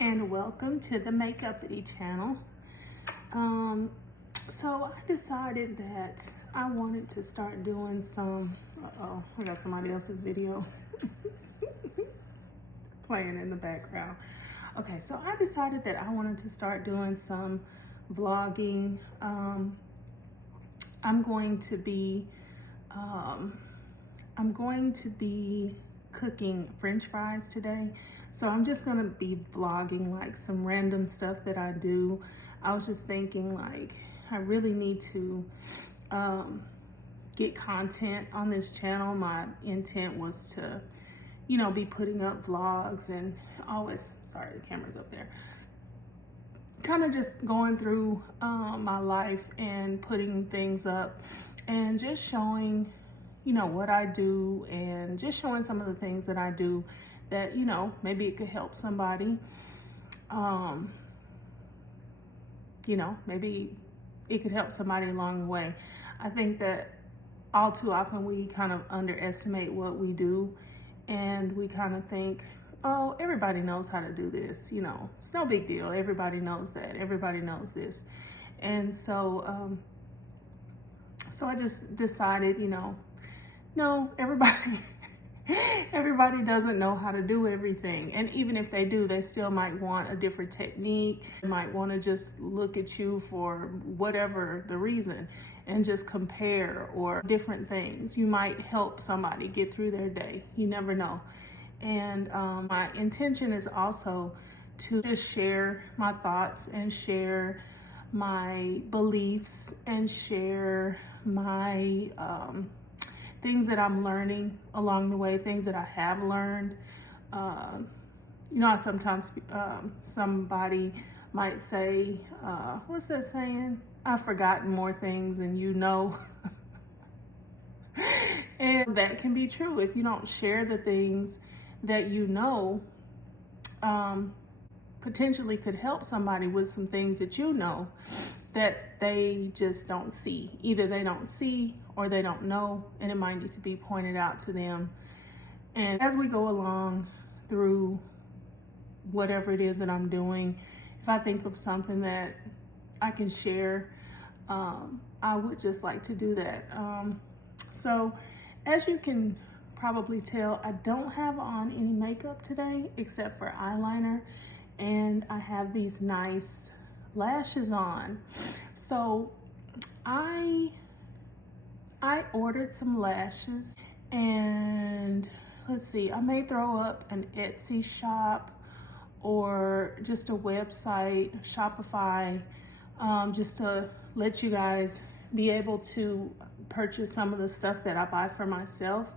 and welcome to the Makeupity channel. So I decided that I wanted to start doing some, I got somebody else's video playing in the background. Okay, so I decided that I wanted to start doing some vlogging. I'm going to be cooking French fries today. So I'm just gonna be vlogging like some random stuff that I do. I was just thinking like, I really need to get content on this channel. My intent was to, be putting up vlogs and always, sorry, the camera's up there. Kind of just going through my life and putting things up and just showing, what I do and just showing some of the things that I do that, maybe it could help somebody. Maybe it could help somebody along the way. I think that all too often we kind of underestimate what we do and we kind of think, oh, everybody knows how to do this. It's no big deal. Everybody knows that. Everybody knows this. And so, so I just decided, no, everybody doesn't know how to do everything. And even if they do, they still might want a different technique. They might want to just look at you for whatever the reason and just compare or different things. You might help somebody get through their day. You never know. And my intention is also to just share my thoughts and share my beliefs and share my things that I'm learning along the way, things that I have learned. Sometimes somebody might say, what's that saying? I've forgotten more things than you know. And that can be true. If you don't share the things that you know, potentially could help somebody with some things that you know that they just don't see. Either they don't see or they don't know, and it might need to be pointed out to them. And as we go along through whatever it is that I'm doing, if I think of something that I can share, I would just like to do that. So as you can probably tell, I don't have on any makeup today except for eyeliner, and I have these nice lashes on. So I ordered some lashes, and let's see, I may throw up an Etsy shop or just a website, Shopify, just to let you guys be able to purchase some of the stuff that I buy for myself.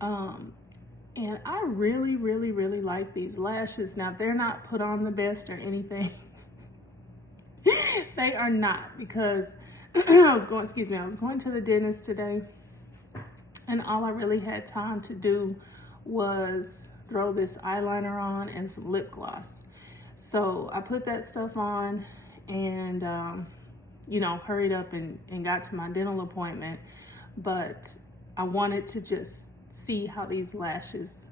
And I really, really, really like these lashes. Now, they're not put on the best or anything. They are not, because I was going to the dentist today, and all I really had time to do was throw this eyeliner on and some lip gloss. So I put that stuff on and, hurried up and got to my dental appointment. But I wanted to just see how these lashes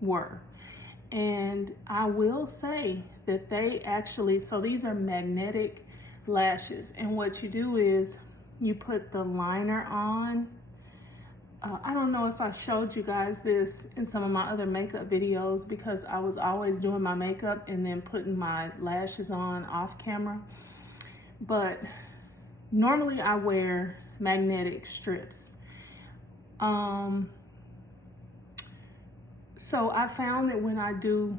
were. And I will say that they actually, so these are magnetic lashes. And what you do is you put the liner on. I don't know if I showed you guys this in some of my other makeup videos, because I was always doing my makeup and then putting my lashes on off camera. But normally I wear magnetic strips. So I found that when I do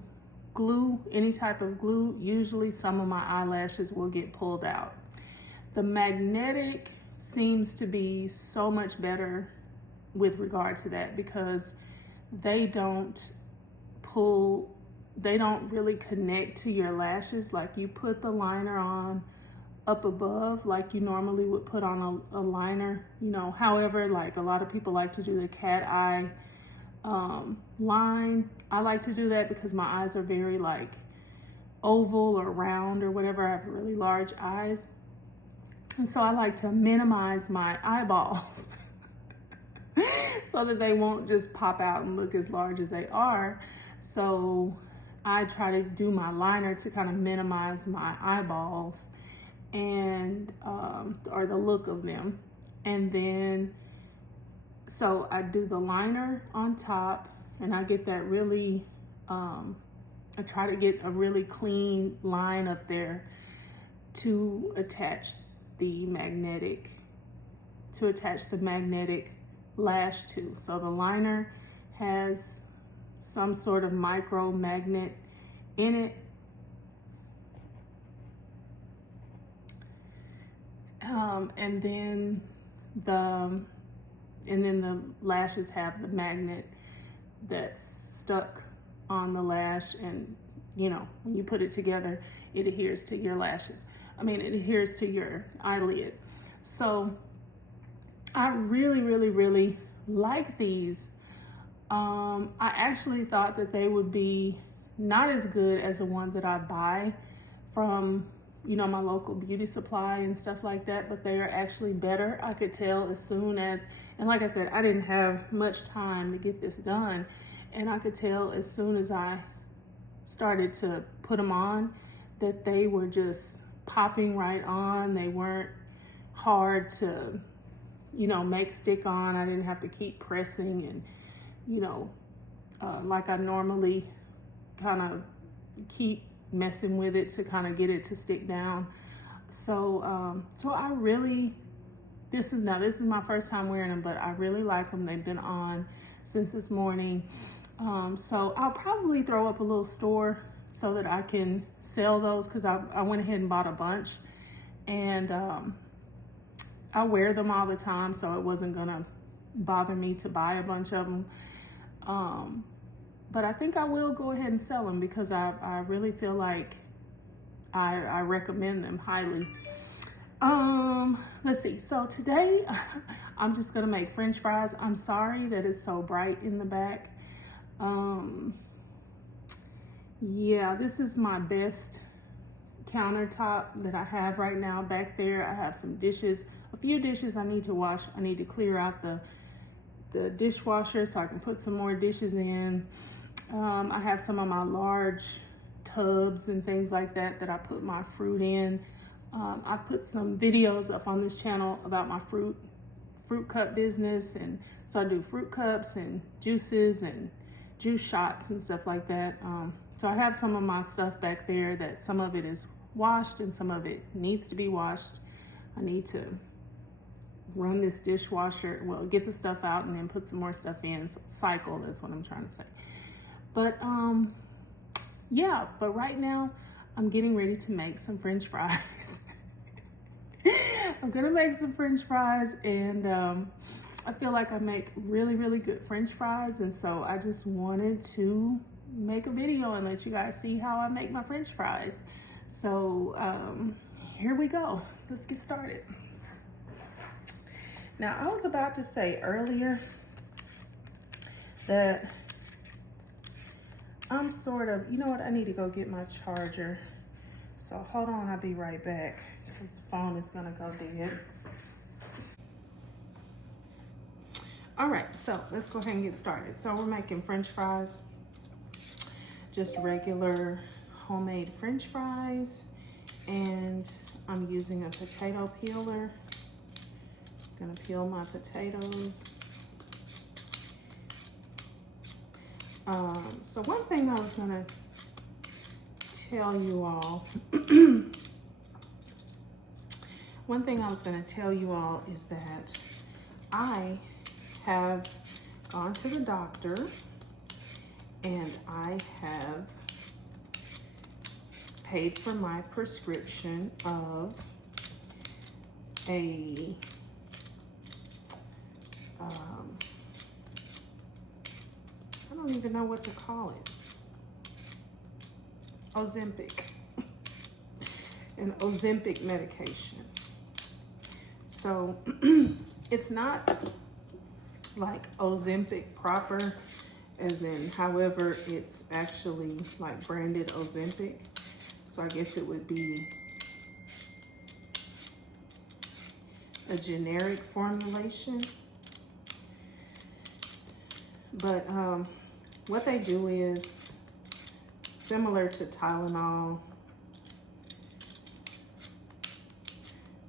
glue, any type of glue, usually some of my eyelashes will get pulled out. The magnetic seems to be so much better with regard to that, because they don't really connect to your lashes. Like, you put the liner on up above like you normally would put on a liner, however, like a lot of people like to do the cat eye line. I like to do that because my eyes are very like oval or round or whatever. I have really large eyes, and so I like to minimize my eyeballs so that they won't just pop out and look as large as they are. So I try to do my liner to kind of minimize my eyeballs and or the look of them. And then so I do the liner on top, and I get that really I try to get a really clean line up there to attach the magnetic lash to. So the liner has some sort of micro magnet in it. And then the lashes have the magnet that's stuck on the lash, and you know, when you put it together, it adheres to your lashes. It adheres to your eyelid. So I really like these. I actually thought that they would be not as good as the ones that I buy from, you know, my local beauty supply and stuff like that, but they are actually better. I could tell as soon as, and like I said, I didn't have much time to get this done, and I could tell as soon as I started to put them on that they were just popping right on. They weren't hard to, you know, make stick on. I didn't have to keep pressing and, you know, like I normally kind of keep messing with it to kind of get it to stick down. So I really, this is my first time wearing them, but I really like them. They've been on since this morning. So I'll probably throw up a little store so that I can sell those, because I went ahead and bought a bunch, and I wear them all the time, so it wasn't gonna bother me to buy a bunch of them. But I think I will go ahead and sell them, because I really feel like I recommend them highly. Let's see. So today I'm just gonna make French fries. I'm sorry that it's so bright in the back. Yeah, this is my best countertop that I have right now. Back there I have some dishes, a few dishes I need to wash. I need to clear out the dishwasher so I can put some more dishes in. I have some of my large tubs and things like that I put my fruit in. I put some videos up on this channel about my fruit cup business, and so I do fruit cups and juices and juice shots and stuff like that. So I have some of my stuff back there that some of it is washed and some of it needs to be washed. I need to run this dishwasher, well, get the stuff out and then put some more stuff in. So cycle, that's what I'm trying to say. But yeah, but right now I'm getting ready to make some French fries. I'm gonna make some French fries, and I feel like I make really good French fries, and so I just wanted to make a video and let you guys see how I make my French fries. So here we go. Let's get started. Now, I was about to say earlier that I'm sort of, you know what, I need to go get my charger. So hold on, I'll be right back, because the phone is gonna go dead. All right, so let's go ahead and get started. So we're making French fries, just regular homemade French fries, and I'm using a potato peeler. I'm gonna peel my potatoes. So one thing I was gonna tell you all, is that I have gone to the doctor and I have paid for my prescription of a I don't even know what to call it. Ozempic. An Ozempic medication. So it's not like Ozempic proper, as in, however, it's actually like branded Ozempic. So I guess it would be a generic formulation. But what they do is, similar to Tylenol.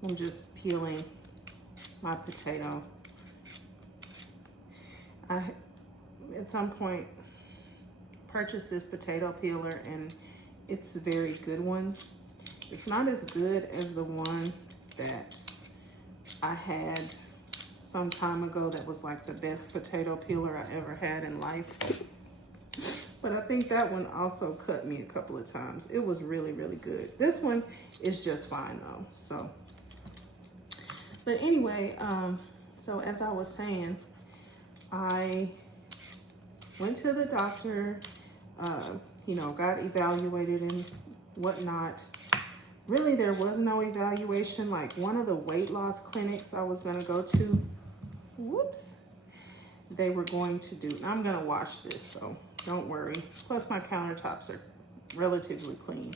I'm just peeling my potato. I, at some point, purchased this potato peeler, and it's a very good one. It's not as good as the one that I had some time ago that was like the best potato peeler I ever had in life. But I think that one also cut me a couple of times. It was really, really good. This one is just fine though, so. But anyway, so as I was saying, I went to the doctor, you know, got evaluated and whatnot. Really, there was no evaluation. Like one of the weight loss clinics I was gonna go to, whoops, they were going to do, I'm gonna wash this, so don't worry. Plus my countertops are relatively clean.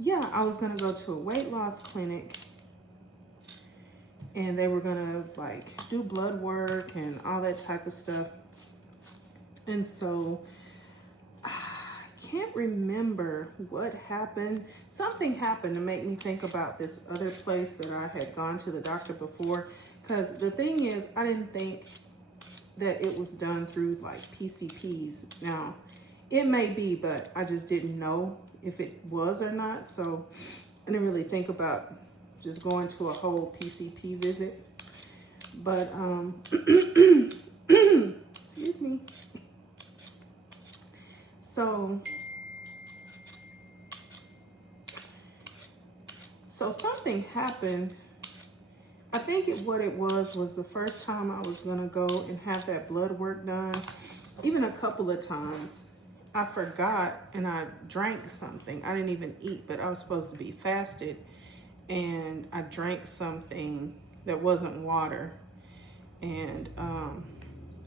Yeah, I was gonna go to a weight loss clinic, and they were gonna like do blood work and all that type of stuff. And so I can't remember what happened. Something happened to make me think about this other place that I had gone to the doctor before. Because the thing is, I didn't think that it was done through like PCPs. Now, it may be, but I just didn't know if it was or not. So I didn't really think about just going to a whole PCP visit. But, excuse me. So something happened. I think what it was the first time I was gonna go and have that blood work done, even a couple of times, I forgot and I drank something. I didn't even eat, but I was supposed to be fasted, and I drank something that wasn't water, and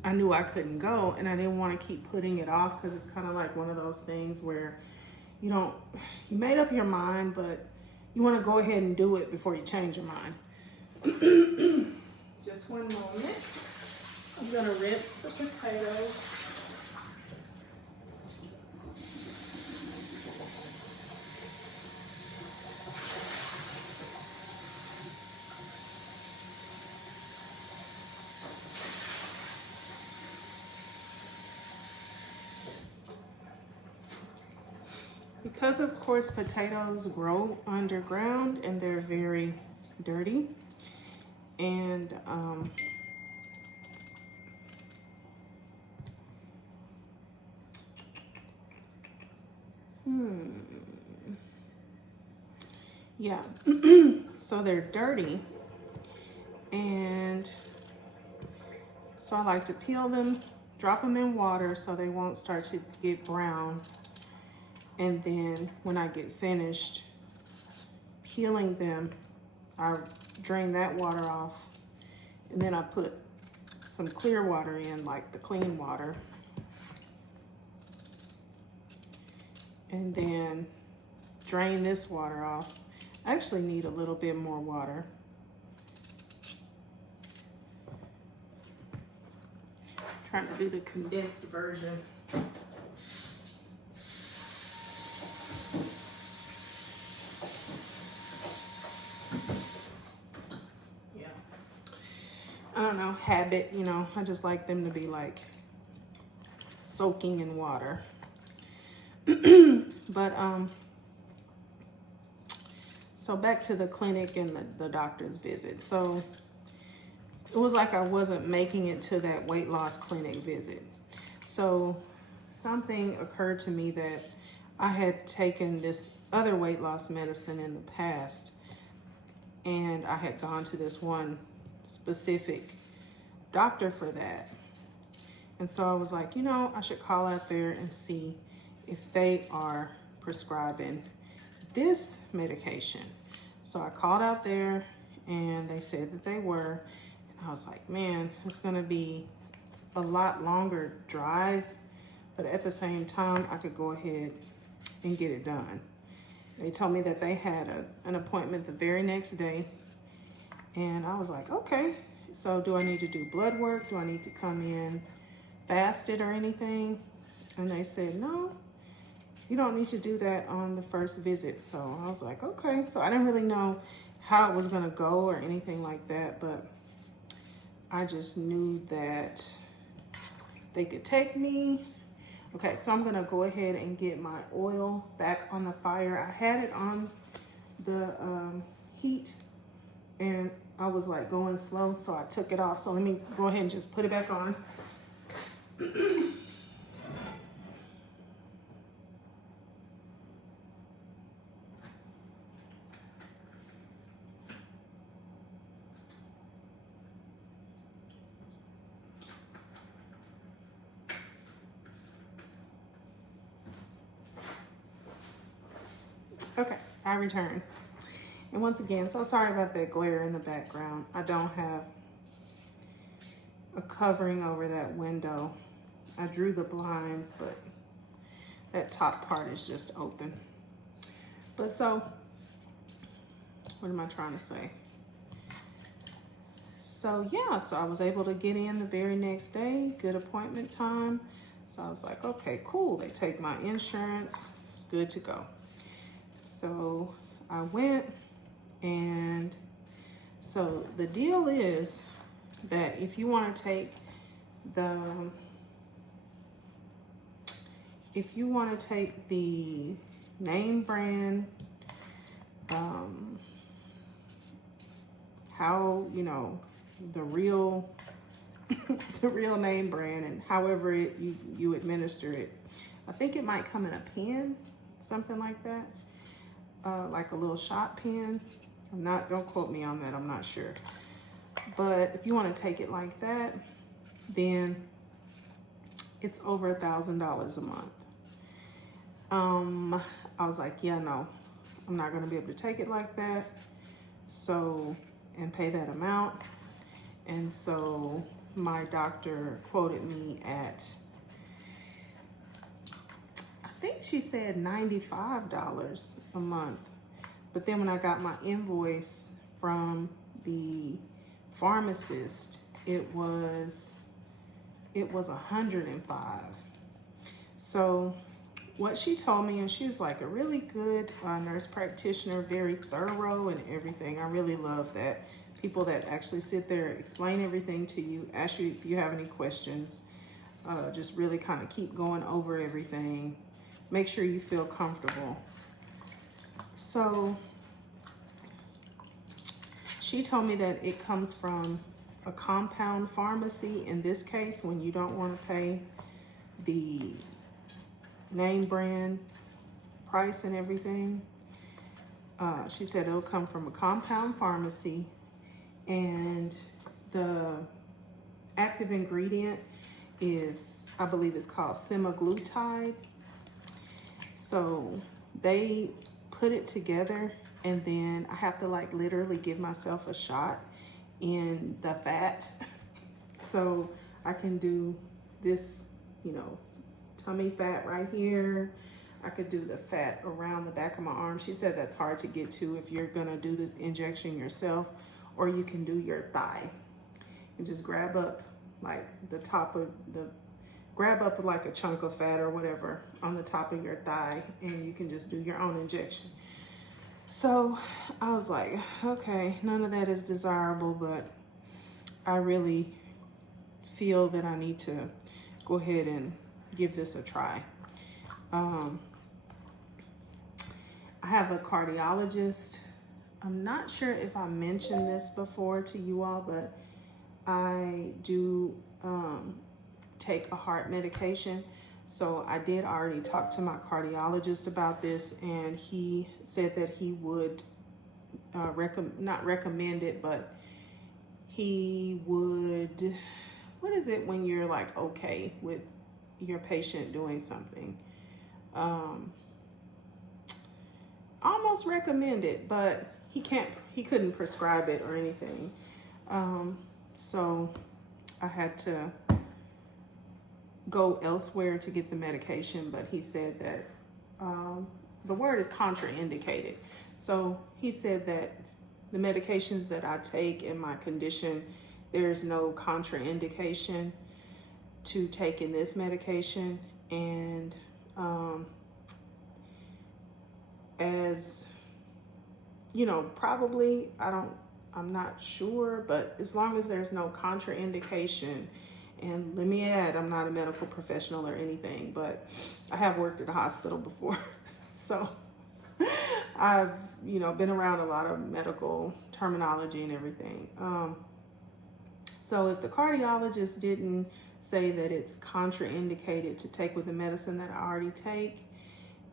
I knew I couldn't go, and I didn't want to keep putting it off, because it's kind of like one of those things where you made up your mind, but you want to go ahead and do it before you change your mind. Just one moment. I'm gonna rinse the potatoes. Because of course potatoes grow underground and they're very dirty, and yeah, so they're dirty, and so I like to peel them, drop them in water so they won't start to get brown. And then when I get finished peeling them, I drain that water off, and then I put some clear water in, like the clean water, and then drain this water off. I actually need a little bit more water. Trying to do the condensed version. I don't know, habit, you know, I just like them to be like soaking in water. But so back to the clinic and the doctor's visit. So it was like I wasn't making it to that weight loss clinic visit. So something occurred to me that I had taken this other weight loss medicine in the past, and I had gone to this one specific doctor for that. And so I was like, you know, I should call out there and see if they are prescribing this medication. So I called out there and they said that they were. And I was like, man, it's gonna be a lot longer drive, but at the same time, I could go ahead and get it done. They told me that they had an appointment the very next day. And I was like, okay, so do I need to do blood work? Do I need to come in fasted or anything. And they said, no, you don't need to do that on the first visit. So I was like, okay. So I didn't really know how it was gonna go or anything like that, but I just knew that they could take me. Okay, so I'm gonna go ahead and get my oil back on the fire. I had it on the heat and I was like going slow, so I took it off. So let me go ahead and just put it back on. Okay, I returned. And once again, so sorry about that glare in the background. I don't have a covering over that window. I drew the blinds, but that top part is just open. But so, what am I trying to say? So yeah, so I was able to get in the very next day, good appointment time. So I was like, okay, cool. They take my insurance, it's good to go. So I went, and so the deal is that if you want to take the name brand, how, you know, the real the real name brand, and however you administer it, I think it might come in a pen, something like that, like a little shot pen. Don't quote me on that, I'm not sure. But if you want to take it like that, then it's over $1,000 a month. I was like, yeah, no, I'm not going to be able to take it like that. So, and pay that amount. And so my doctor quoted me at, I think she said $95 a month. But then when I got my invoice from the pharmacist, it was $105. So what she told me, and she was like a really good nurse practitioner, very thorough and everything. I really love that. People that actually sit there, explain everything to you, ask you if you have any questions, just really kind of keep going over everything. Make sure you feel comfortable. So she told me that it comes from a compound pharmacy. In this case, when you don't want to pay the name brand price and everything, she said it'll come from a compound pharmacy, and the active ingredient is, I believe it's called semaglutide. So they put it together, and then I have to like literally give myself a shot in the fat. So I can do this, you know, tummy fat right here. I could do the fat around the back of my arm. She said that's hard to get to if you're gonna do the injection yourself, or you can do your thigh and just grab up like the top of the, grab up like a chunk of fat or whatever on the top of your thigh, and you can just do your own injection. So I was like, okay, none of that is desirable, but I really feel that I need to go ahead and give this a try. I have a cardiologist. I'm not sure if I mentioned this before to you all, but I do take a heart medication. So I did already talk to my cardiologist about this, and he said that he would not recommend it, but he would, what is it when you're like okay with your patient doing something? Almost recommend it, but he couldn't prescribe it or anything. So I had to go elsewhere to get the medication, but he said that the word is contraindicated. So he said that the medications that I take in my condition, there's no contraindication. to taking this medication, and as you know, probably, I'm not sure, but as long as there's no contraindication, and let me add, I'm not a medical professional or anything, but I have worked at a hospital before. So I've, you know, been around a lot of medical terminology and everything. So if the cardiologist didn't say that it's contraindicated to take with the medicine that I already take,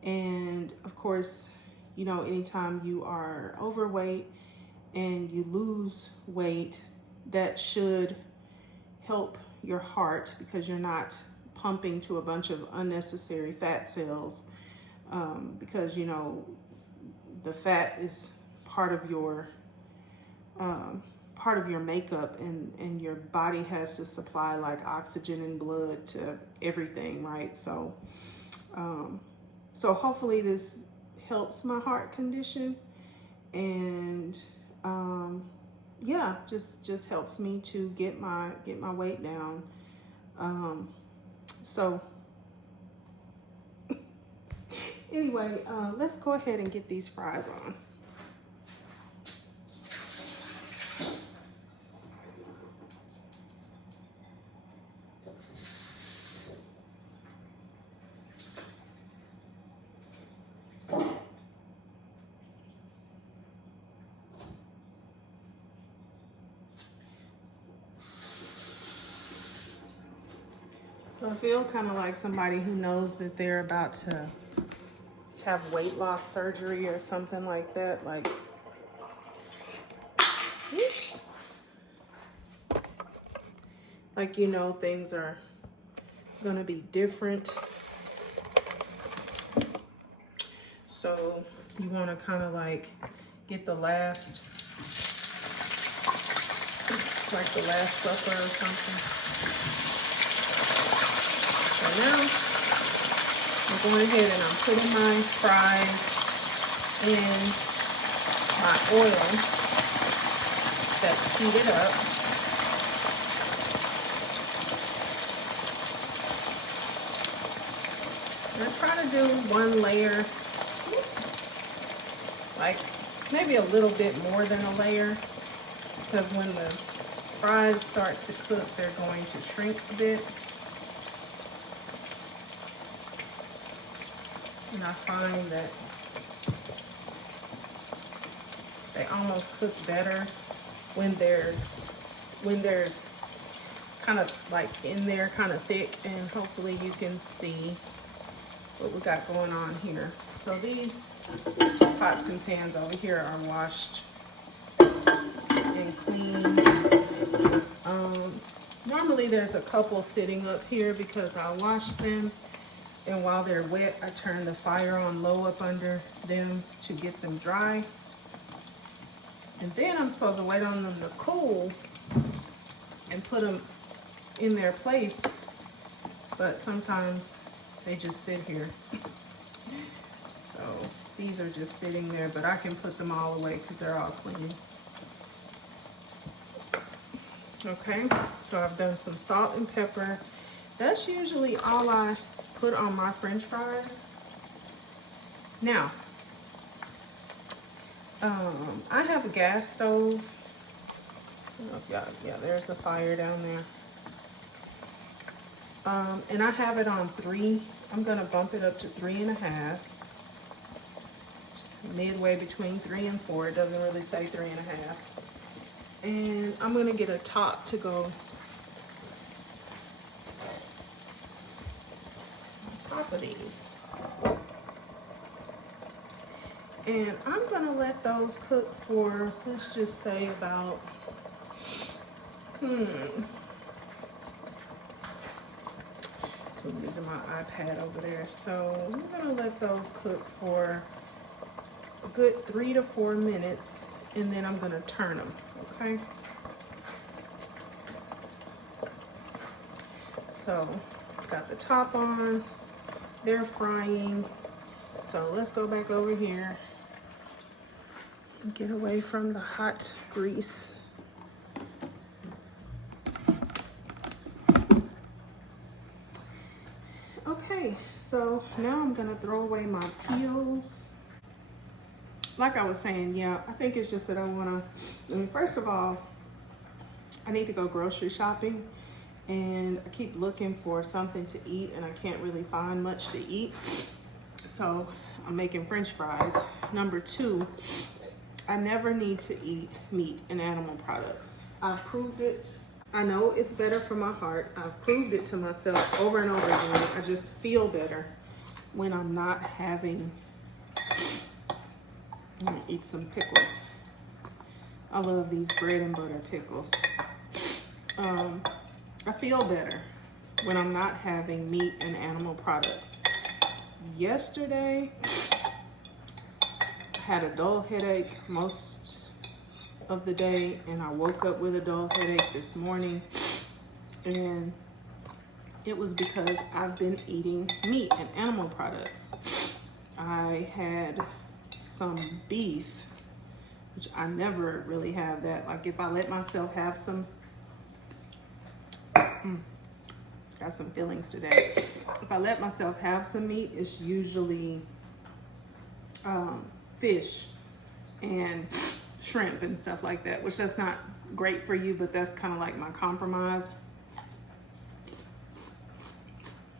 and of course, you know, anytime you are overweight and you lose weight, that should help your heart because you're not pumping to a bunch of unnecessary fat cells, because, you know, the fat is part of your makeup, and your body has to supply like oxygen and blood to everything, right? So so hopefully this helps my heart condition, and yeah, just helps me to get my weight down. So anyway, let's go ahead and get these fries on. So I feel kind of like somebody who knows that they're about to have weight loss surgery or something like that. Like, oops. Like, you know, things are gonna be different. So you wanna kind of like get the last, like the Last Supper or something. So now I'm going ahead and I'm putting my fries in my oil that's heated up. And I try to do one layer, like maybe a little bit more than a layer, because when the fries start to cook, they're going to shrink a bit. And I find that they almost cook better when there's kind of like in there, kind of thick, and hopefully you can see what we got going on here. So these pots and pans over here are washed and clean. Normally there's a couple sitting up here because I wash them, and while they're wet, I turn the fire on low up under them to get them dry. And then I'm supposed to wait on them to cool and put them in their place, but sometimes they just sit here. So these are just sitting there, but I can put them all away because they're all clean. Okay, so I've done some salt and pepper. That's usually all I put on my French fries. Now, I have a gas stove. I don't know if y'all, yeah, there's the fire down there. And I have it on 3. I'm gonna bump it up to 3.5. Midway between 3 and 4. It doesn't really say 3.5. And I'm gonna get a top to go on top of these. And I'm gonna let those cook for, let's just say about, I'm using my iPad over there. So I'm gonna let those cook for a good 3 to 4 minutes, and then I'm gonna turn them, okay? So it's got the top on, they're frying. So let's go back over here and get away from the hot grease. Okay, so now I'm gonna throw away my peels. Like I was saying, yeah, I think it's just that I mean, first of all, I need to go grocery shopping, and I keep looking for something to eat and I can't really find much to eat. So I'm making French fries. Number two, I never need to eat meat and animal products. I've proved it. I know it's better for my heart. I've proved it to myself over and over again. I just feel better when I'm not having, I'm gonna eat some pickles. I love these bread and butter pickles. I feel better when I'm not having meat and animal products. Yesterday, I had a dull headache most of the day, and I woke up with a dull headache this morning, and it was because I've been eating meat and animal products. I had some beef, which I never really have that. Like if I let myself have some, got some feelings today. If I let myself have some meat, it's usually fish and shrimp and stuff like that, which that's not great for you, but that's kind of like my compromise.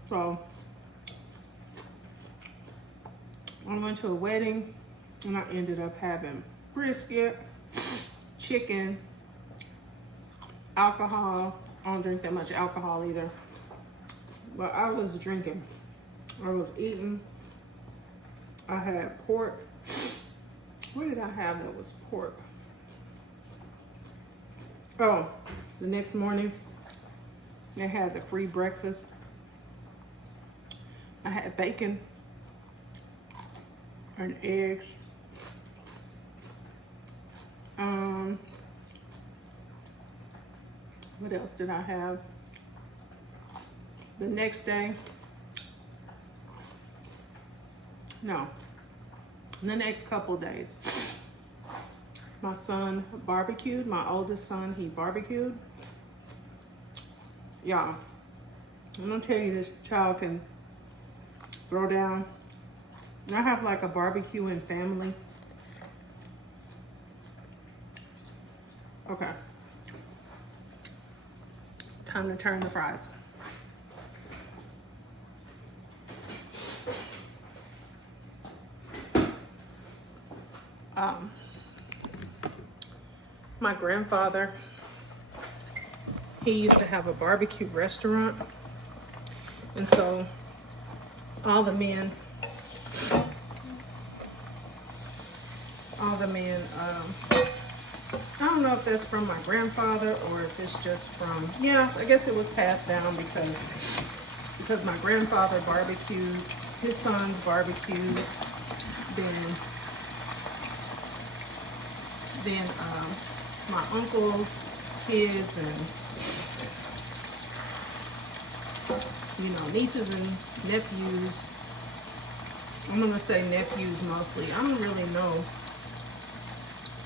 So I went to a wedding and I ended up having brisket, chicken, alcohol. I don't drink that much alcohol either, but I was drinking. I was eating. I had pork. What did I have that was pork? Oh, the next morning they had the free breakfast. I had bacon and eggs. What else did I have? The next day, no, the next couple days, my son barbecued. My oldest son, he barbecued. Y'all, I'm gonna tell you, this child can throw down. I have like a barbecuing family. Okay. Time to turn the fries. My grandfather, he used to have a barbecue restaurant, and so all the men I don't know if that's from my grandfather or if it's just from, yeah, I guess it was passed down because my grandfather barbecued, his sons barbecued, then my uncle's kids and, you know, nieces and nephews. I'm gonna say nephews mostly. I don't really know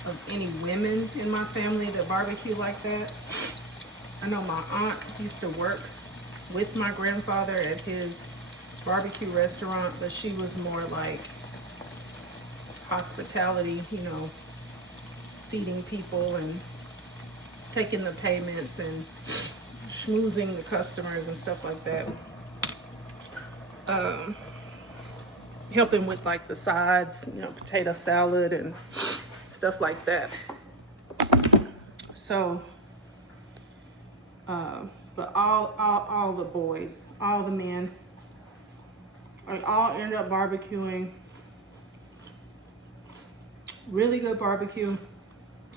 of any women in my family that barbecue like that. I know my aunt used to work with my grandfather at his barbecue restaurant, but she was more like hospitality, you know, seating people and taking the payments and schmoozing the customers and stuff like that. Helping with like the sides, you know, potato salad and stuff like that. So, but all the boys, all the men, all ended up barbecuing. Really good barbecue.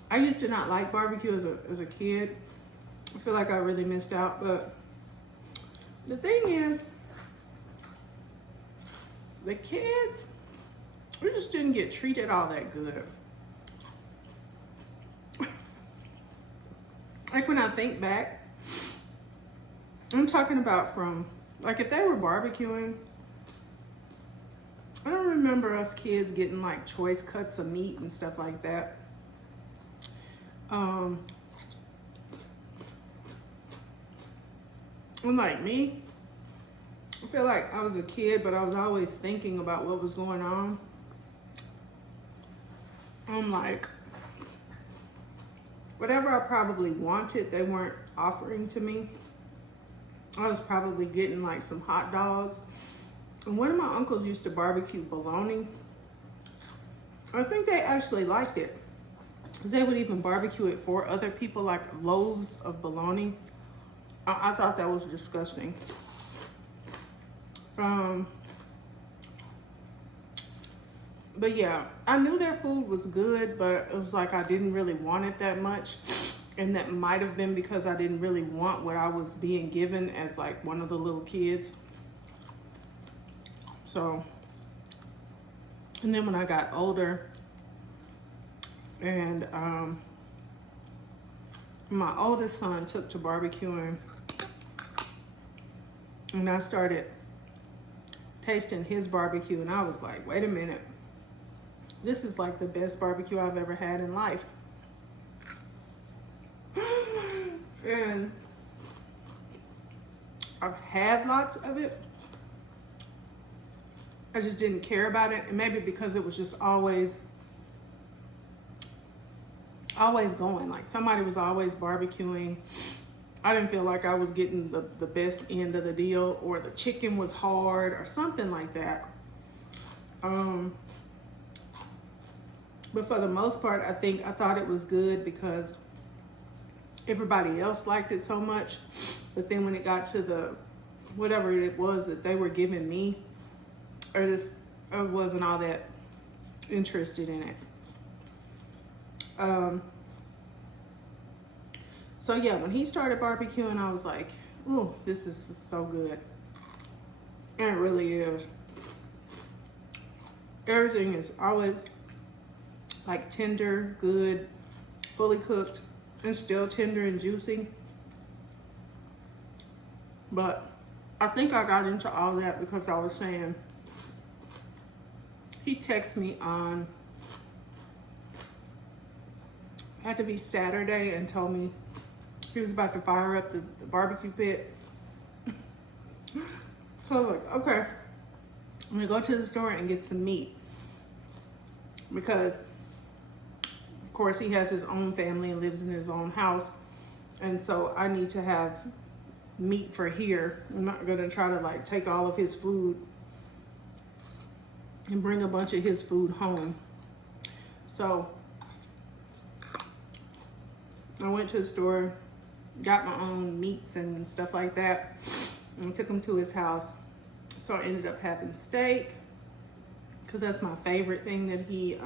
I used to not like barbecue as a kid. I feel like I really missed out, but the thing is, the kids, we just didn't get treated all that good. Like when I think back, I'm talking about from, like if they were barbecuing, I don't remember us kids getting like choice cuts of meat and stuff like that. Unlike me, I feel like I was a kid, but I was always thinking about what was going on. I'm like, whatever I probably wanted, they weren't offering to me. I was probably getting like some hot dogs. And one of my uncles used to barbecue bologna. I think they actually liked it, because they would even barbecue it for other people, like loaves of bologna. I thought that was disgusting. But yeah, I knew their food was good, but it was like I didn't really want it that much. And that might have been because I didn't really want what I was being given as like one of the little kids. So, and then when I got older and my oldest son took to barbecuing, and I started tasting his barbecue, and I was like, wait a minute. This is like the best barbecue I've ever had in life. And I've had lots of it. I just didn't care about it. And maybe because it was just always going. Like somebody was always barbecuing. I didn't feel like I was getting the best end of the deal, or the chicken was hard or something like that. But for the most part, I thought it was good because everybody else liked it so much. But then when it got to the whatever it was that they were giving me, I wasn't all that interested in it. So yeah, when he started barbecuing, I was like, ooh, this is so good. And it really is. Everything is always like tender, good, fully cooked, and still tender and juicy. But I think I got into all that because I was saying, he texted me on, had to be Saturday, and told me he was about to fire up the barbecue pit. So I was like, okay, I'm gonna go to the store and get some meat. Because, of course, he has his own family and lives in his own house. And so I need to have meat for here. I'm not gonna try to like take all of his food and bring a bunch of his food home. So I went to the store, got my own meats and stuff like that, and took him to his house. So I ended up having steak, because that's my favorite thing that he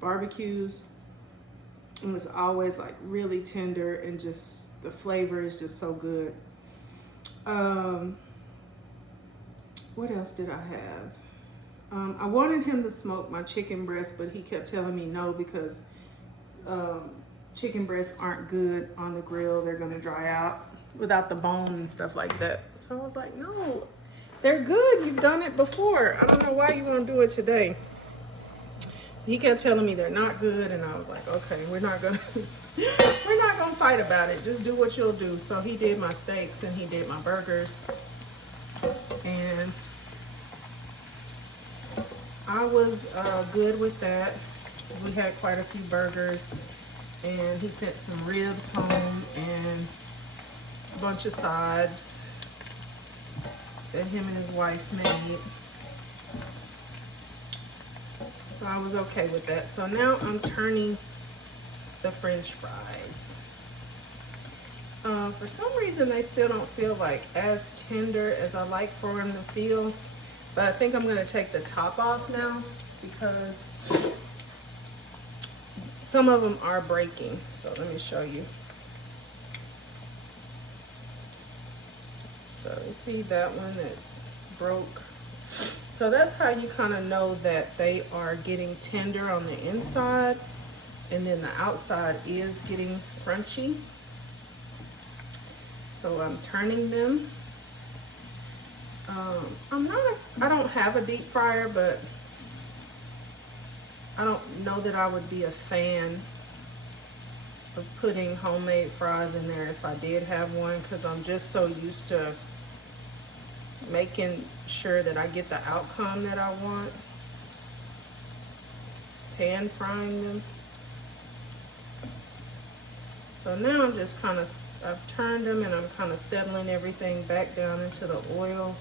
barbecues. It was always like really tender, and just the flavor is just so good. What else did I have? I wanted him to smoke my chicken breast, but he kept telling me no, because chicken breasts aren't good on the grill. They're gonna dry out without the bone and stuff like that. So I was like, no, they're good. You've done it before. I don't know why you want to do it today. He kept telling me they're not good, and I was like, okay, we're not gonna fight about it. Just do what you'll do. So he did my steaks and he did my burgers, and I was good with that. We had quite a few burgers, and he sent some ribs home and a bunch of sides that him and his wife made. So I was okay with that. So now I'm turning the French fries. For some reason, they still don't feel like as tender as I like for them to feel. But I think I'm gonna take the top off now, because some of them are breaking. So let me show you. So you see that one that's broke. So that's how you kind of know that they are getting tender on the inside, and then the outside is getting crunchy. So I'm turning them. I don't have a deep fryer, but I don't know that I would be a fan of putting homemade fries in there if I did have one, because I'm just so used to making sure that I get the outcome that I want. Pan frying them. So now I'm just kind of, I've turned them and I'm kind of settling everything back down into the oil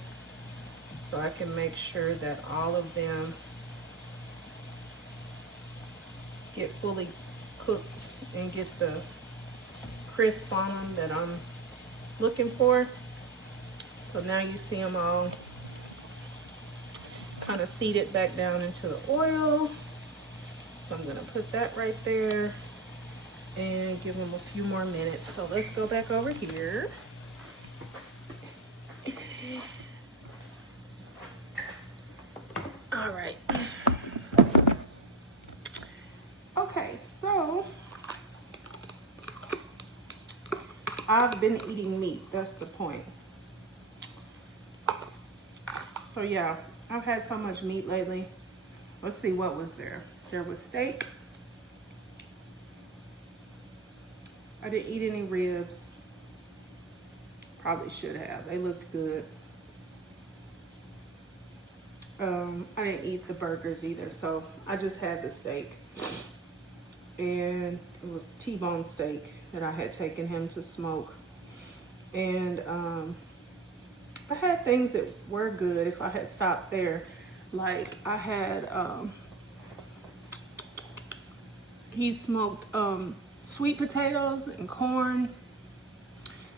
so I can make sure that all of them get fully cooked and get the crisp on them that I'm looking for. So now you see them all kind of seated back down into the oil. So I'm gonna put that right there and give them a few more minutes. So let's go back over here. All right. Okay, so I've been eating meat, that's the point. So yeah, I've had so much meat lately. Let's see, what was there? There was steak. I didn't eat any ribs. Probably should have. They looked good. I didn't eat the burgers either, so I just had the steak. And it was T-bone steak that I had taken him to smoke. And I had things that were good if I had stopped there. Like I had, he smoked sweet potatoes and corn.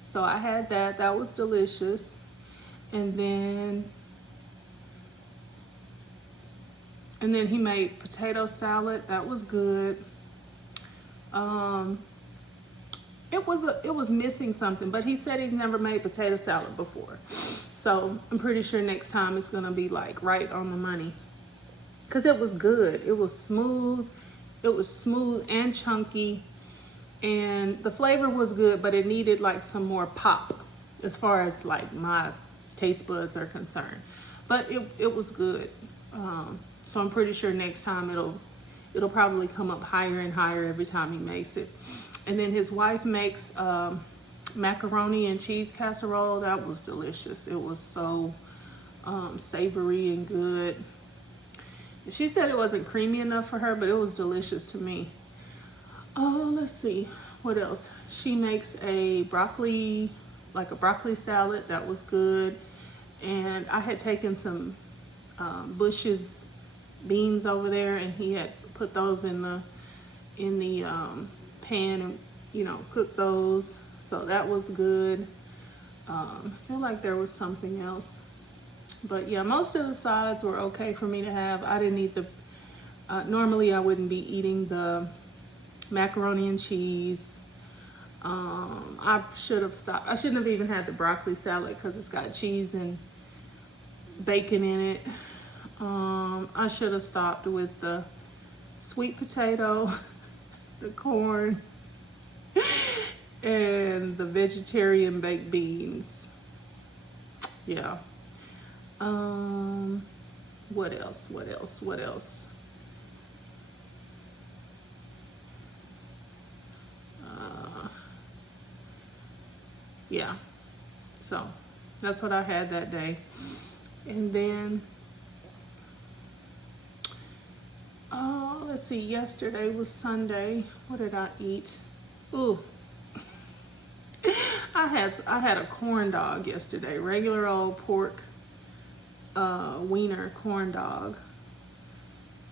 So I had that. That was delicious. And then he made potato salad. That was good. It was missing something, but he said he's never made potato salad before. So I'm pretty sure next time it's gonna be like right on the money. Cause it was good. It was smooth. It was smooth and chunky. And the flavor was good, but it needed like some more pop as far as like my taste buds are concerned. But it was good. So I'm pretty sure next time it'll probably come up higher and higher every time he makes it. And then his wife makes macaroni and cheese casserole. That was delicious. It was so savory and good. She said it wasn't creamy enough for her, but it was delicious to me. Oh, let's see. What else? She makes a broccoli salad. That was good. And I had taken some Bush's beans over there, and he had put those in the pan and, you know, cooked those. So that was good. I feel like there was something else. But yeah, most of the sides were okay for me to have. I didn't eat the, normally I wouldn't be eating the macaroni and cheese. I should have stopped. I shouldn't have even had the broccoli salad because it's got cheese and bacon in it. I should have stopped with the sweet potato, the corn, and the vegetarian baked beans. Yeah. What else? Yeah. So that's what I had that day. And then, let's see, yesterday was Sunday. What did I eat? Ooh. I had a corn dog yesterday, regular old pork wiener corn dog.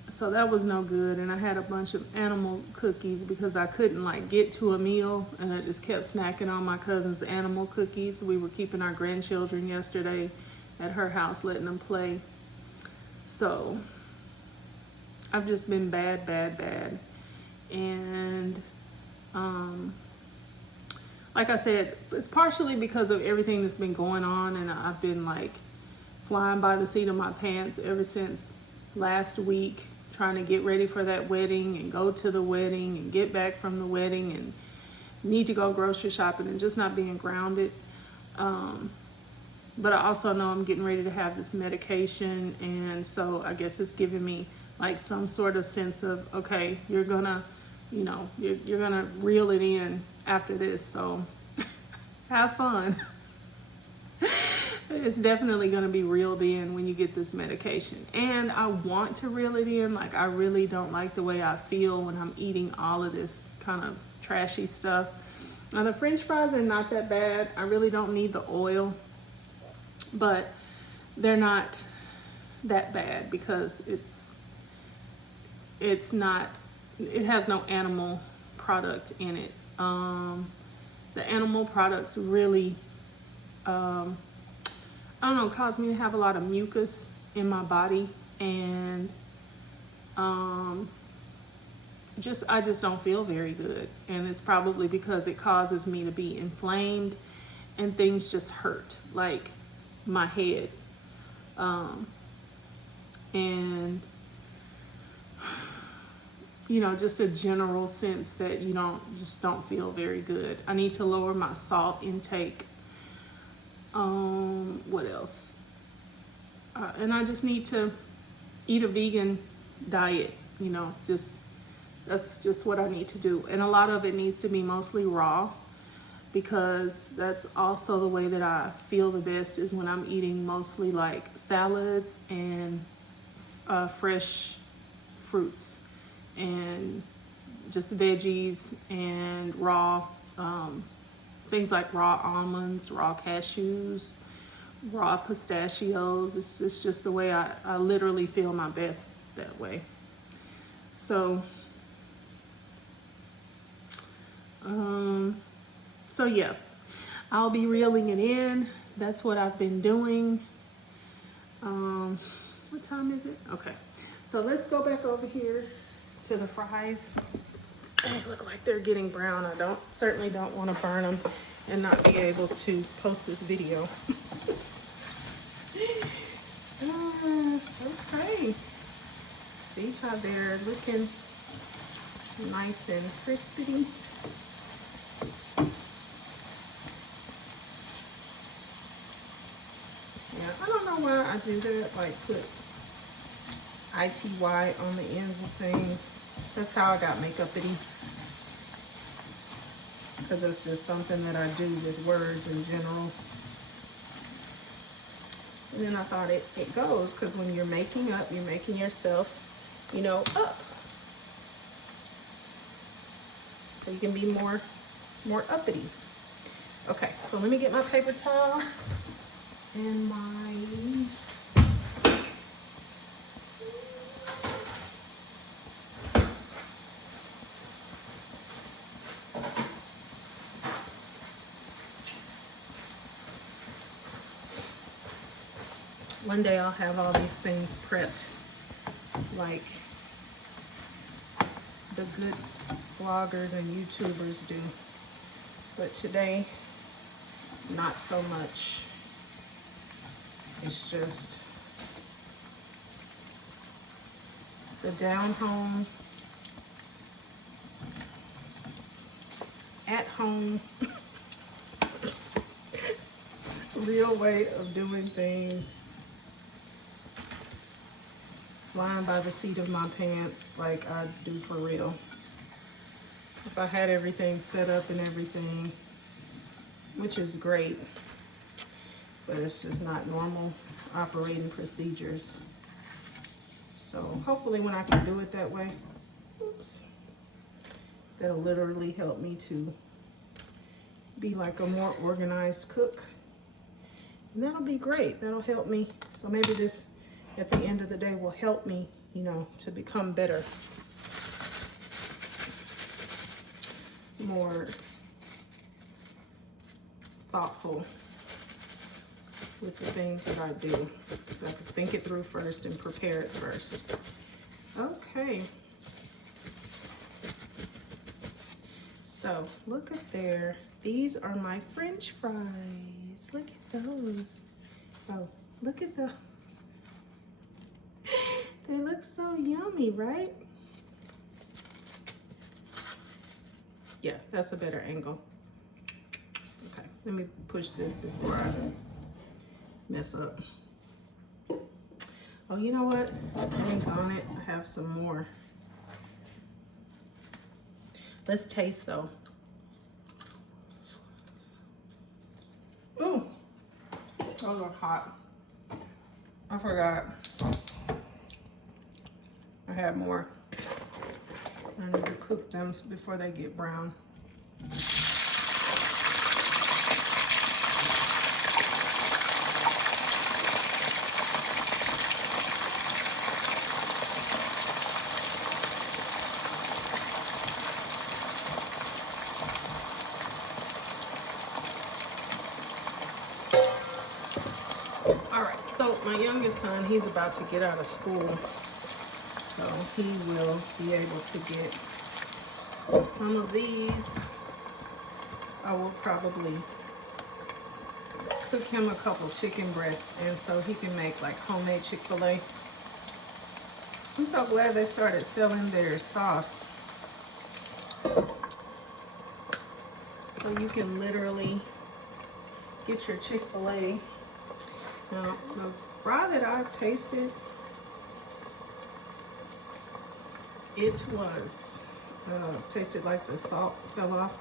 So that was no good. And I had a bunch of animal cookies because I couldn't like get to a meal, and I just kept snacking on my cousin's animal cookies. We were keeping our grandchildren yesterday at her house, letting them play. So I've just been bad. And like I said, it's partially because of everything that's been going on, and I've been like flying by the seat of my pants ever since last week, trying to get ready for that wedding and go to the wedding and get back from the wedding and need to go grocery shopping and just not being grounded. But I also know I'm getting ready to have this medication, and so I guess it's giving me like some sort of sense of, okay, you're gonna, you know, you're gonna reel it in after this, so have fun. it's definitely going to be reeled in when you get this medication. And I want to reel it in. Like, I really don't like the way I feel when I'm eating all of this kind of trashy stuff. Now, the French fries are not that bad. I really don't need the oil, but they're not that bad because it's not, it has no animal product in it. The animal products really, I don't know, cause me to have a lot of mucus in my body, and I just don't feel very good. And it's probably because it causes me to be inflamed and things just hurt, like my head. And you know, just a general sense that you don't feel very good. I need to lower my salt intake. What else? And I just need to eat a vegan diet, you know, that's just what I need to do. And a lot of it needs to be mostly raw, because that's also the way that I feel the best, is when I'm eating mostly like salads and fresh fruits and just veggies and raw things like raw almonds, raw cashews, raw pistachios. It's just the way I literally feel my best that way. So yeah, I'll be reeling it in. That's what I've been doing. What time is it? Okay, so let's go back over here to the fries. They look like they're getting brown. I certainly don't want to burn them and not be able to post this video. Okay, see how they're looking nice and crispy. Yeah, I don't know why I do that, like put ITY on the ends of things. That's how I got makeup-ity, because that's just something that I do with words in general. And then I thought it goes, because when you're making up, you're making yourself, you know, up. So you can be more uppity. Okay, so let me get my paper towel and my one day I'll have all these things prepped like the good vloggers and YouTubers do. But today, not so much. It's just the down home, at home, real way of doing things. Flying by the seat of my pants like I do for real. If I had everything set up and everything, which is great, but it's just not normal operating procedures. So hopefully when I can do it that way, oops, that'll literally help me to be like a more organized cook. And that'll be great. That'll help me. So maybe this, at the end of the day, will help me, you know, to become better, more thoughtful with the things that I do, so I can think it through first and prepare it first. Okay, so look at there. These are my French fries. Look at those. Oh, look at those. They look so yummy, right? Yeah, that's a better angle. Okay, let me push this before I mess up. Oh, you know what? Dang on it, I have some more. Let's taste though. Those are hot. I forgot. I had more. I need to cook them before they get brown. So my youngest son, he's about to get out of school, so he will be able to get some of these. I will probably cook him a couple chicken breasts, and so he can make like homemade Chick-fil-A. I'm so glad they started selling their sauce, so you can literally get your Chick-fil-A. Now, the fry that I've tasted, it was, tasted like the salt fell off.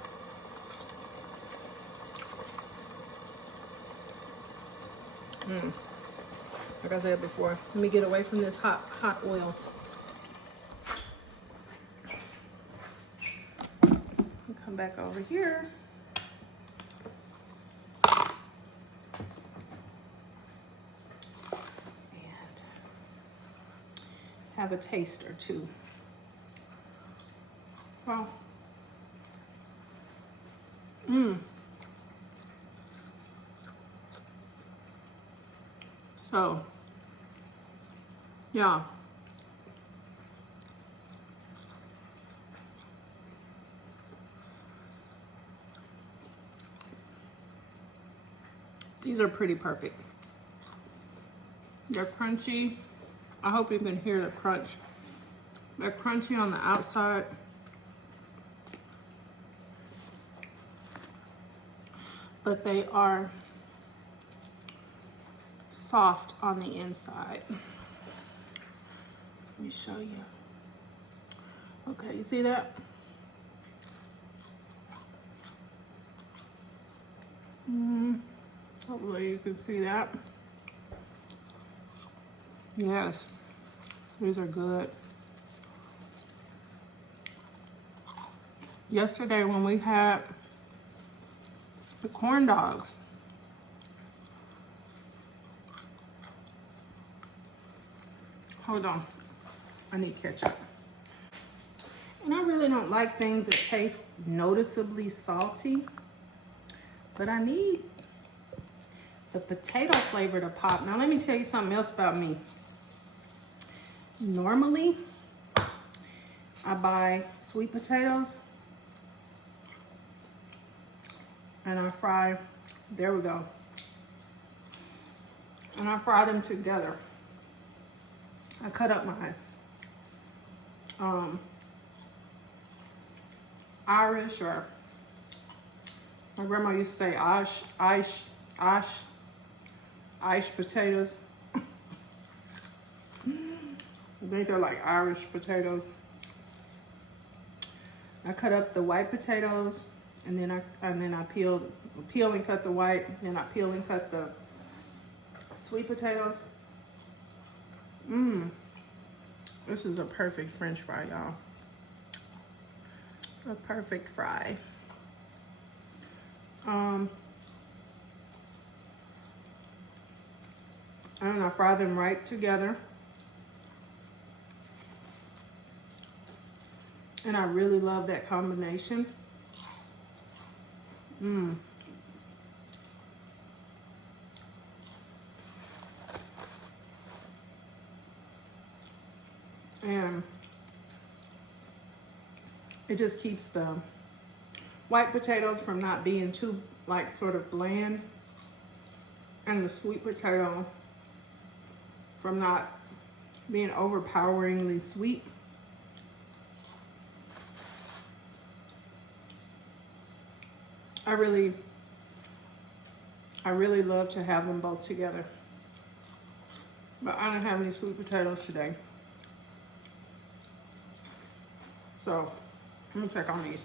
Like I said before, let me get away from this hot oil. Come back over here. Have a taste or two. Well, so, yeah. These are pretty perfect. They're crunchy. I hope you can hear the crunch. They're crunchy on the outside. But they are soft on the inside. Let me show you. Okay, you see that? Hopefully you can see that. Yes, these are good. Yesterday when we had the corn dogs, hold on, I need ketchup. And I really don't like things that taste noticeably salty, but I need the potato flavor to pop. Now let me tell you something else about me. Normally, I buy sweet potatoes and I fry, there we go. And I fry them together. I cut up my Irish, or my grandma used to say Irish potatoes. I think they're like Irish potatoes. I cut up the white potatoes, and then I peel and cut the white, and then I peel and cut the sweet potatoes. This is a perfect French fry, y'all. A perfect fry. And I fry them right together. And I really love that combination. And it just keeps the white potatoes from not being too, like, sort of bland, and the sweet potato from not being overpoweringly sweet. I really love to have them both together. But I don't have any sweet potatoes today. So, I'm gonna check on these.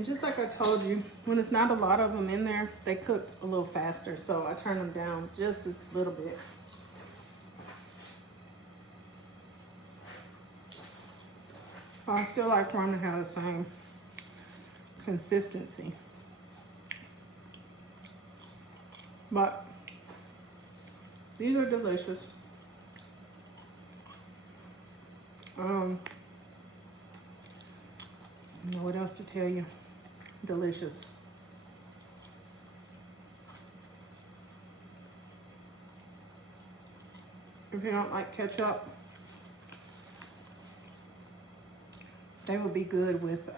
And just like I told you, when it's not a lot of them in there, they cook a little faster. So I turn them down just a little bit. I still like for them to have the same consistency. But these are delicious. I don't know what else to tell you. Delicious. If you don't like ketchup, they will be good with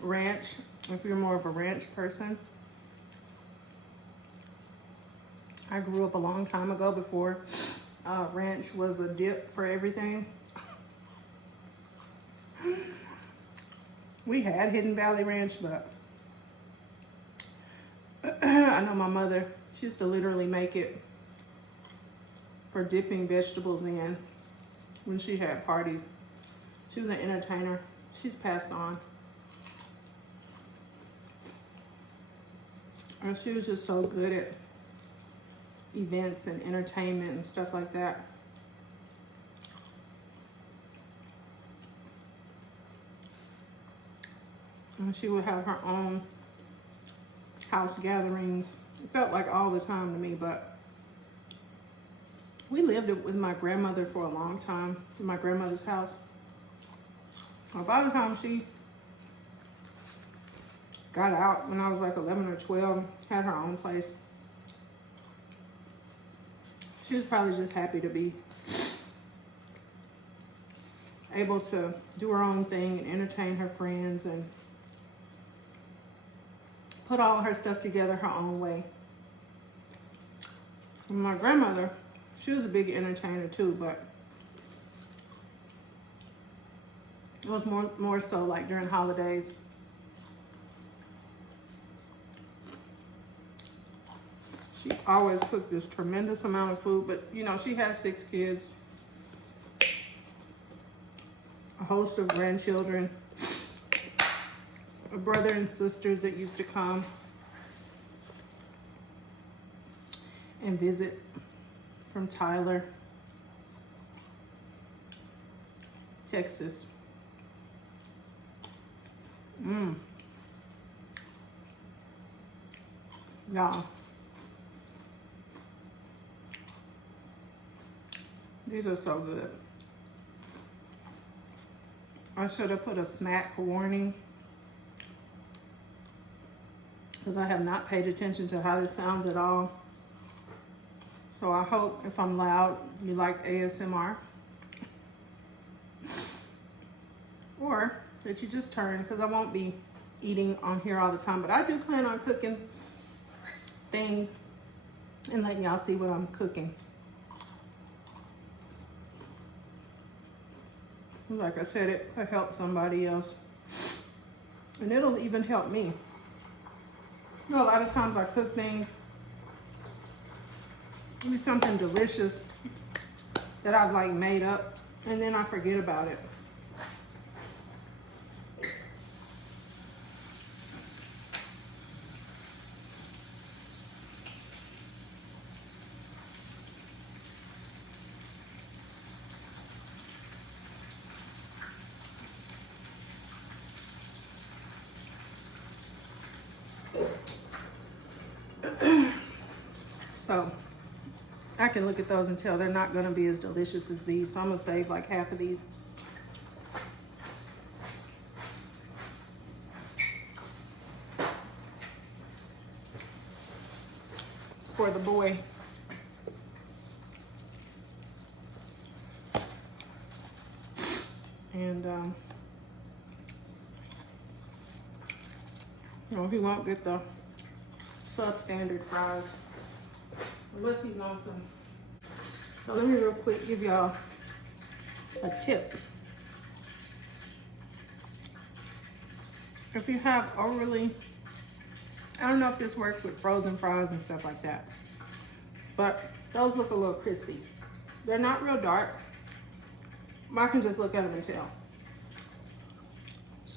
ranch. If you're more of a ranch person. I grew up a long time ago before ranch was a dip for everything. We had Hidden Valley Ranch, but I know my mother, she used to literally make it for dipping vegetables in when she had parties. She was an entertainer. She's passed on. And she was just so good at events and entertainment and stuff like that. And she would have her own house gatherings. It felt like all the time to me, but we lived with my grandmother for a long time in my grandmother's house. Well, by the time she got out, when I was like 11 or 12, had her own place, she was probably just happy to be able to do her own thing and entertain her friends and put all her stuff together her own way. And my grandmother, she was a big entertainer too, but it was more so like during holidays. She always cooked this tremendous amount of food, but you know, she has 6 kids, a host of grandchildren, a brother and sisters that used to come and visit from Tyler, Texas. Y'all, these are so good. I should have put a snack warning because I have not paid attention to how this sounds at all. So I hope if I'm loud, you like ASMR. Or that you just turn, because I won't be eating on here all the time. But I do plan on cooking things and letting y'all see what I'm cooking. Like I said, it could help somebody else. And it'll even help me. You know, a lot of times I cook things, it'll be something delicious that I've like made up, and then I forget about it. So I can look at those and tell they're not going to be as delicious as these. So I'm going to save like half of these. For the boy. And, you know, he won't get the substandard fries. Unless he wants some. So let me real quick give y'all a tip. If you have overly, I don't know if this works with frozen fries and stuff like that, but those look a little crispy. They're not real dark, but I can just look at them and tell.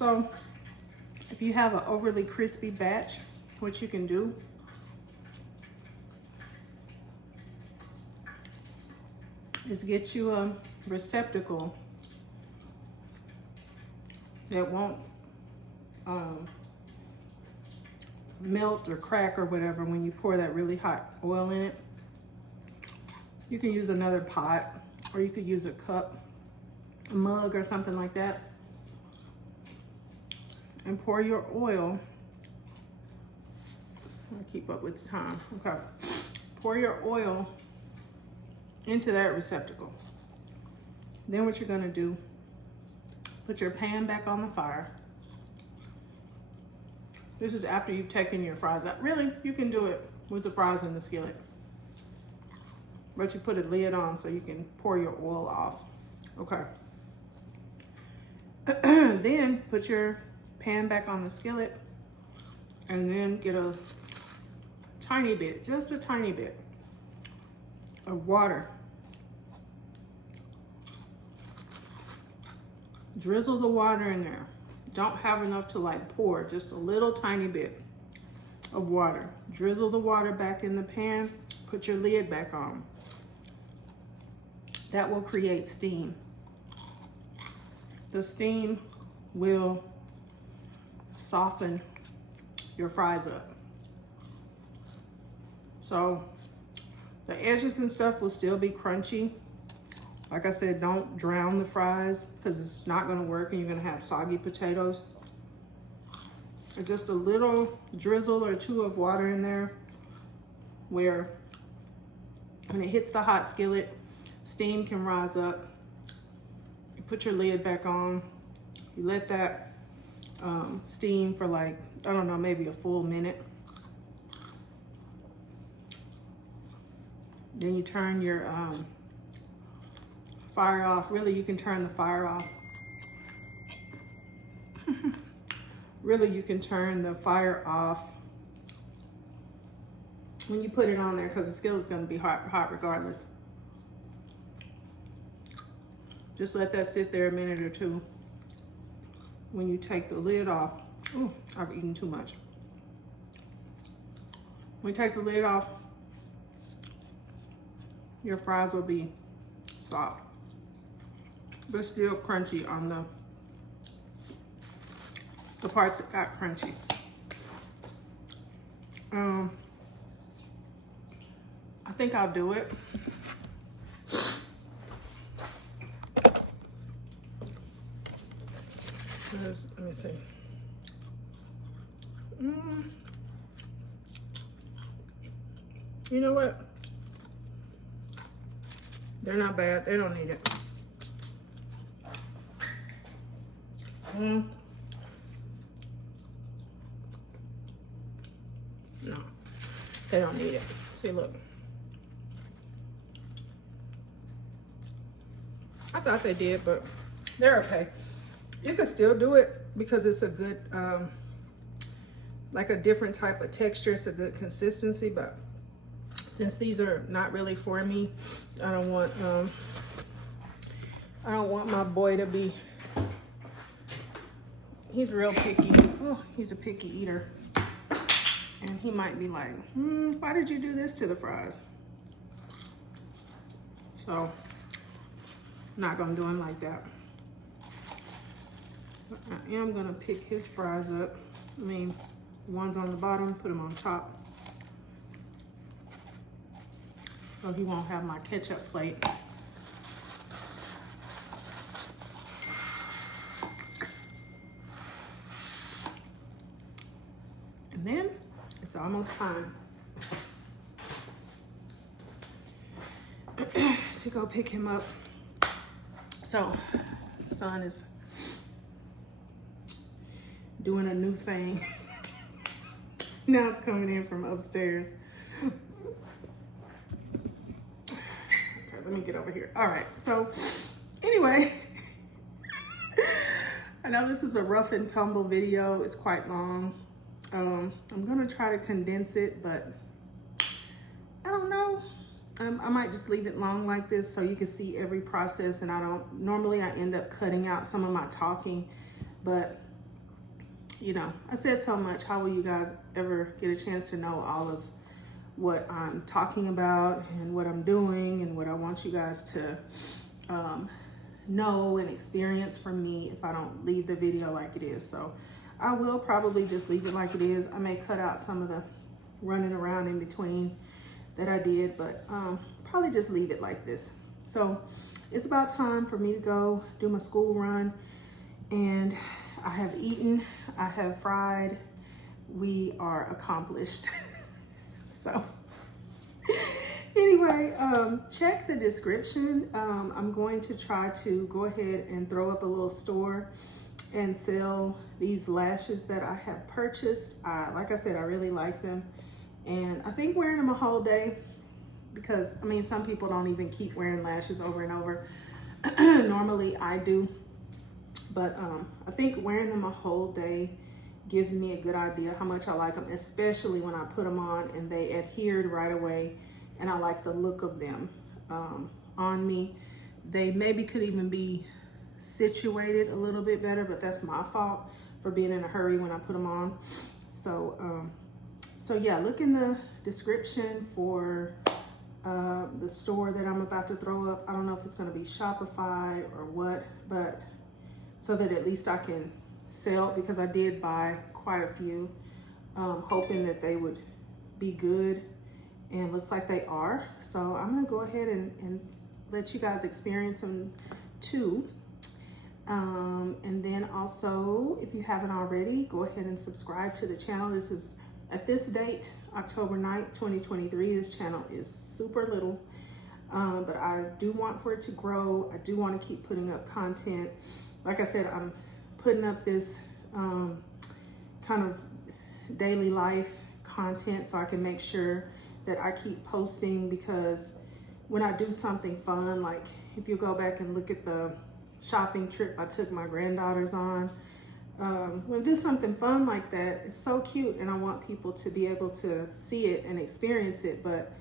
So if you have an overly crispy batch, what you can do is get you a receptacle that won't melt or crack or whatever when you pour that really hot oil in it. You can use another pot, or you could use a cup, a mug or something like that, and pour your oil. I'm gonna keep up with the time. Okay. Pour your oil into that receptacle. Then what you're gonna do is put your pan back on the fire. This is after you've taken your fries out. Really, you can do it with the fries in the skillet. But you put a lid on so you can pour your oil off. Okay. Then put your pan back on the skillet and then get a tiny bit, just a tiny bit of water. Drizzle the water in there. Don't have enough to like pour, just a little tiny bit of water. Drizzle the water back in the pan, put your lid back on. That will create steam. The steam will soften your fries up. So the edges and stuff will still be crunchy. Like I said, don't drown the fries because it's not gonna work and you're gonna have soggy potatoes. And just a little drizzle or two of water in there where when it hits the hot skillet, steam can rise up. You put your lid back on. You let that steam for like, I don't know, maybe a full minute. Then you turn your fire off. Really, you can turn the fire off. Really, you can turn the fire off when you put it on there because the skillet's going to be hot regardless. Just let that sit there a minute or two. When you take the lid off, ooh, I've eaten too much. When you take the lid off, your fries will be soft, but still crunchy on the parts that got crunchy. I think I'll do it. Let me see. You know what? They're not bad. They don't need it. No, they don't need it. See, look. I thought they did, but they're okay. You can still do it because it's a good, like a different type of texture. It's a good consistency, but since these are not really for me, I don't want my boy to be, he's real picky. Oh, he's a picky eater. And he might be like, why did you do this to the fries? So, I'm not gonna do him like that. But I am gonna pick his fries up. I mean, the ones on the bottom, put them on top. So he won't have my ketchup plate. And then it's almost time to go pick him up. So, son is doing a new thing. Now it's coming in from upstairs. Okay, let me get over here. All right, so anyway, I know this is a rough and tumble video. It's quite long. I'm gonna try to condense it, but I don't know. I might just leave it long like this so you can see every process, and normally I end up cutting out some of my talking, but you know, I said so much. How will you guys ever get a chance to know all of what I'm talking about and what I'm doing and what I want you guys to know and experience from me if I don't leave the video like it is? So I will probably just leave it like it is. I may cut out some of the running around in between that I did, but probably just leave it like this. So it's about time for me to go do my school run, and I have eaten, I have fried, we are accomplished. So anyway, check the description. I'm going to try to go ahead and throw up a little store and sell these lashes that I have purchased. Like I said, I really like them, and I think wearing them a whole day, because I mean, some people don't even keep wearing lashes over and over. Normally I do, but I think wearing them a whole day gives me a good idea how much I like them, especially when I put them on and they adhered right away, and I like the look of them on me. They maybe could even be situated a little bit better, but that's my fault for being in a hurry when I put them on. So so yeah, look in the description for the store that I'm about to throw up. I don't know if it's going to be Shopify or what, but so that at least I can sell, because I did buy quite a few, hoping that they would be good, and looks like they are. So I'm going to go ahead and let you guys experience them too. And then also, if you haven't already, go ahead and subscribe to the channel. This is, at this date, October 9th, 2023, this channel is super little, but I do want for it to grow. I do want to keep putting up content. Like I said, I'm putting up this kind of daily life content so I can make sure that I keep posting, because when I do something fun, like if you go back and look at the shopping trip I took my granddaughters on, when I do something fun like that, it's so cute, and I want people to be able to see it and experience it, but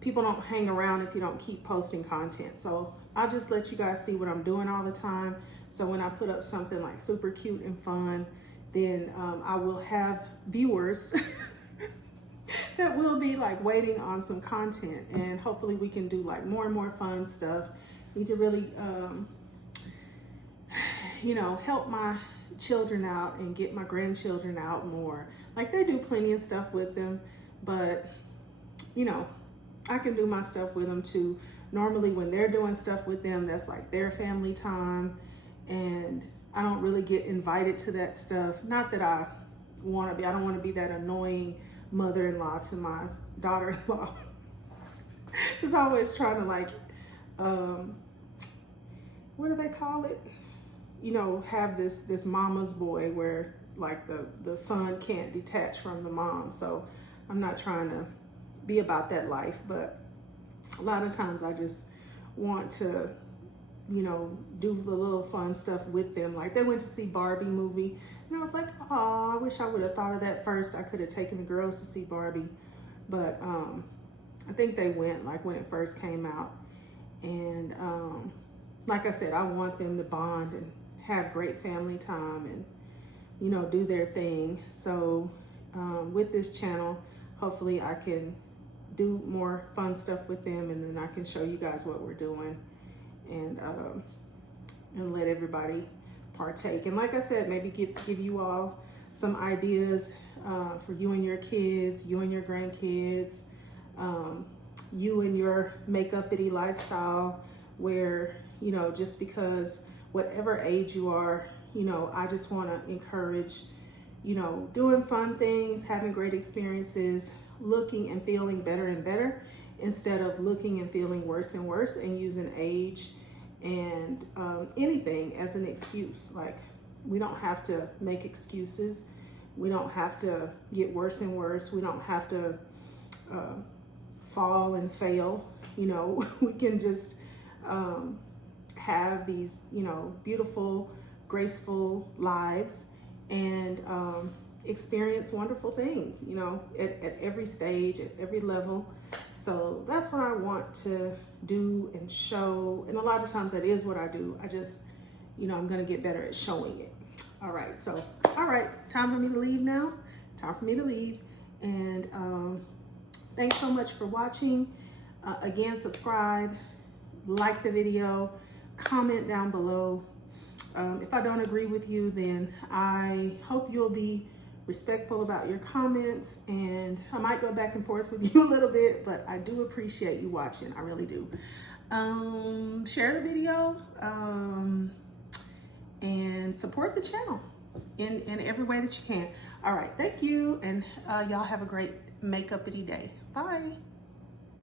people don't hang around if you don't keep posting content. So I'll just let you guys see what I'm doing all the time. So when I put up something like super cute and fun, then I will have viewers that will be like waiting on some content, and hopefully we can do like more and more fun stuff. We need to really, you know, help my children out and get my grandchildren out more. Like, they do plenty of stuff with them, but you know, I can do my stuff with them too. Normally when they're doing stuff with them, that's like their family time, and I don't really get invited to that stuff. Not that I want to be, I don't want to be that annoying mother-in-law to my daughter-in-law. It's always trying to like, what do they call it? You know, have this mama's boy where like the son can't detach from the mom. So I'm not trying to be about that life, but a lot of times I just want to, you know, do the little fun stuff with them. Like, they went to see Barbie movie, and I was like, oh, I wish I would have thought of that first. I could have taken the girls to see Barbie, but I think they went like when it first came out, and like I said, I want them to bond and have great family time and, you know, do their thing. So with this channel, hopefully I can do more fun stuff with them, and then I can show you guys what we're doing, and let everybody partake. And like I said, maybe give you all some ideas for you and your kids, you and your grandkids, you and your make-uppity lifestyle, where, you know, just because whatever age you are, you know, I just want to encourage, you know, doing fun things, having great experiences, looking and feeling better and better, instead of looking and feeling worse and worse and using age and anything as an excuse. Like, we don't have to make excuses. We don't have to get worse and worse. We don't have to fall and fail. You know, we can just have these, you know, beautiful, graceful lives, and experience wonderful things, you know, at every stage, at every level. So that's what I want to do and show. And a lot of times that is what I do. I just, you know, I'm going to get better at showing it. All right, so, all right, time for me to leave now. Time for me to leave. And thanks so much for watching. Again, subscribe, like the video, comment down below. If I don't agree with you, then I hope you'll be respectful about your comments, and I might go back and forth with you a little bit, but I do appreciate you watching. I really do. Share the video and support the channel in every way that you can. All right, thank you, and y'all have a great make-up-ity day. Bye.